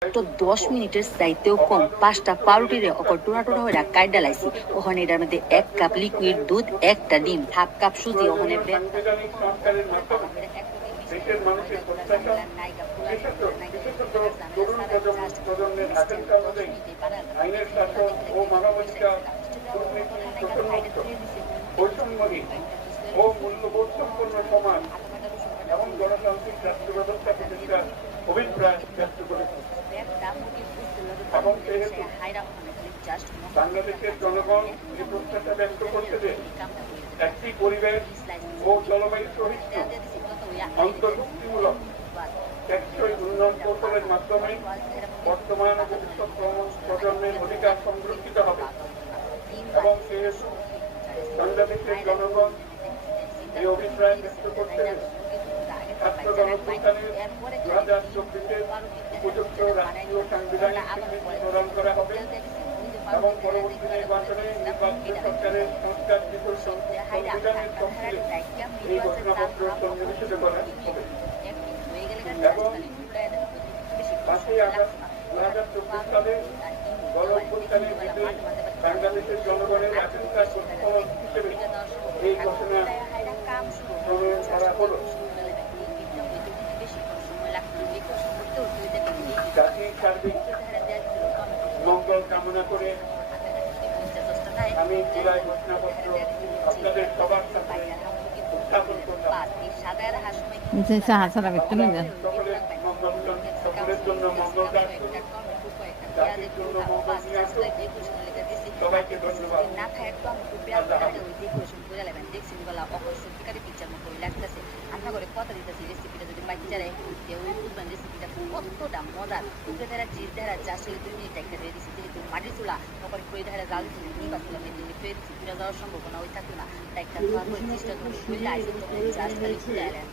তো 10 মিনিটের চাইতেও কম 5টা পাউরুটিরে অকর টোনা টোনা হয়ে কাইট ডালাইছি। ওখানে এটার মধ্যে 1 কাপ লিকুইড দুধ, 1টা ডিম, হাফ কাপ সুজি, ওখানে দেশের মানুষের প্রত্যাশা বিশেষত তরুণ প্রজন্মের আকাঙ্ক্ষা অনুযায়ী আইনের শাসন ও মানবাধিকার, দুর্নীতি, শোষণমুক্ত, বৈষম্যহীন ও মূল্যবোধ সম্পন্ন সমাজ এবং গণতান্ত্রিক রাষ্ট্র ব্যবস্থা প্রতিষ্ঠার অভিপ্রায় ব্যক্ত করেছে এবং সেহেতু বাংলাদেশের জনগণ এই প্রত্যাশা ব্যক্ত করতে যে একটি পরিবেশ ও জলবায়ু সহিষ্ণু, অন্তর্ভুক্তিমূলক, টেকসই উন্নয়ন কৌশলের মাধ্যমে বর্তমান ও ভবিষ্যৎ প্রজন্মের অধিকার সংরক্ষিত হবে এবং সেহেতু বাংলাদেশের জনগণ এই অভিপ্রায় ব্যক্ত করতে ছাত্র গণঅভ্যুত্থানের 2024-এর উপযুক্ত রাষ্ট্রীয় সাংবিধানিক স্বীকৃতি প্রদান করা হবে এবং পরবর্তী নির্বাচনে নির্বাচিত সরকারের সংস্কারকৃত সংবিধানের তফসিলে এই ঘোষণাপত্র সন্নিবেশিত করা হবে এবং 5ই আগস্ট 2024 সালে গণঅভ্যুত্থানের বিজয়ী বাংলাদেশের জনগণের আকাঙ্ক্ষার প্রতিফলন হিসেবে এই ঘোষণা প্রণয়ন করা হলো। জাতির সার্বিক মঙ্গল কামনা করে আমি জুলাই ঘোষণাপত্র আপনাদের সবার সাথে উত্থাপন করলাম। সকলের জন্য মঙ্গল কাজ করুন, জাতির জন্য মঙ্গল নিয়ে আসুন। সবাইকে ধন্যবাদ। আমরা করে কথা দিতেছি রেসিপিটা যদি বাকি যারা ওই বুঝবেন রেসিপিটা কতটা মজার। উপরে ধারা জির ধারা 4-2 মিনিট একটা দিয়ে দিচ্ছি, যেহেতু মাটির চুলা তারপরে করে ধারা জাল দিচ্ছি, নিবা চুলা মেঝে ফের পুরা যাওয়ার সম্ভাবনা ওই থাকতো না। তাই একটা চেষ্টা করে খুললে আসে জাস্ট খালি খুলে এলেন।